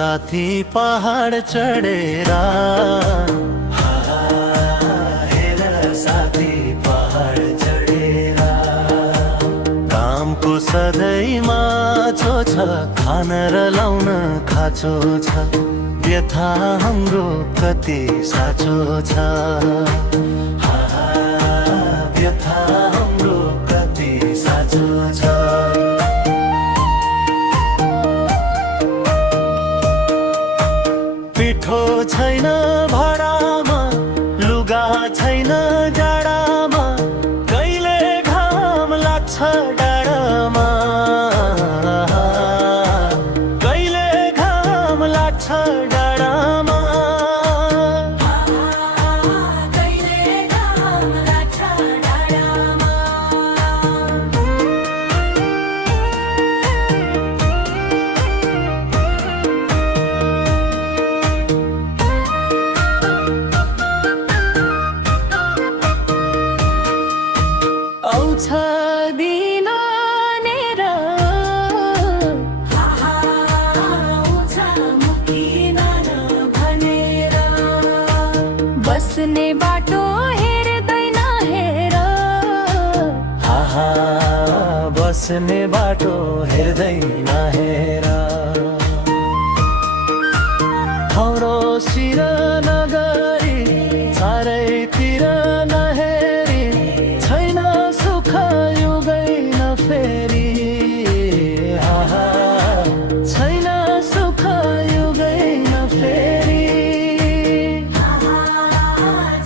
साथी पहाड चढेर हेर साथी पहाड चढेर कामको सधैँ माछो छ खान र लाउन खाँचो छ व्यथा हाम्रो कति साँचो छ व्यथा हाम्रो कति साँचो छ पिठो छैन भाडामा लुगा छैन जाडामा कहिले घाम लाग्छ डाँडामा कहिले घाम लाग्छ डाँडामा कहिले घाम लाग्छ डाँडामा आउँछ दिन नेर आउँछ मुक्किन भनेर बस्ने बाटो हेर्दैन हेर बस्ने बाटो हेर्दैन हेर हाम्रो शिर नगरी चारैतिर नहेरी छैन सुख युगै नफेरी छैन सुख युगै नफेरी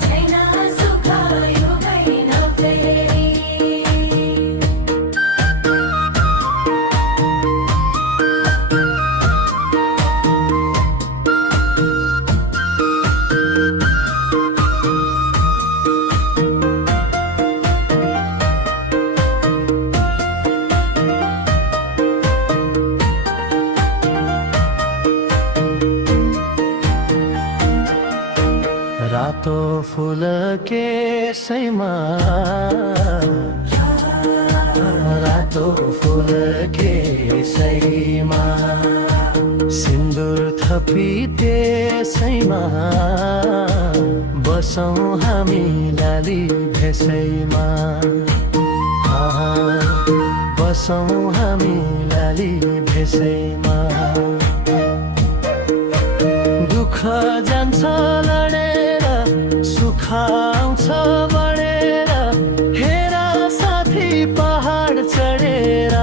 छैन सुख युगै नफेरी रातो फूल केसैमा रातो फूल केसैमा सिन्दुर थपी त्यसैमा बसौँ हामी लाली भेसैमा बसौँ हामी लाली भेसैमा दुःख जान्छ लडेर सुख आउँछ बढेर हेर साथी पहाड चढेर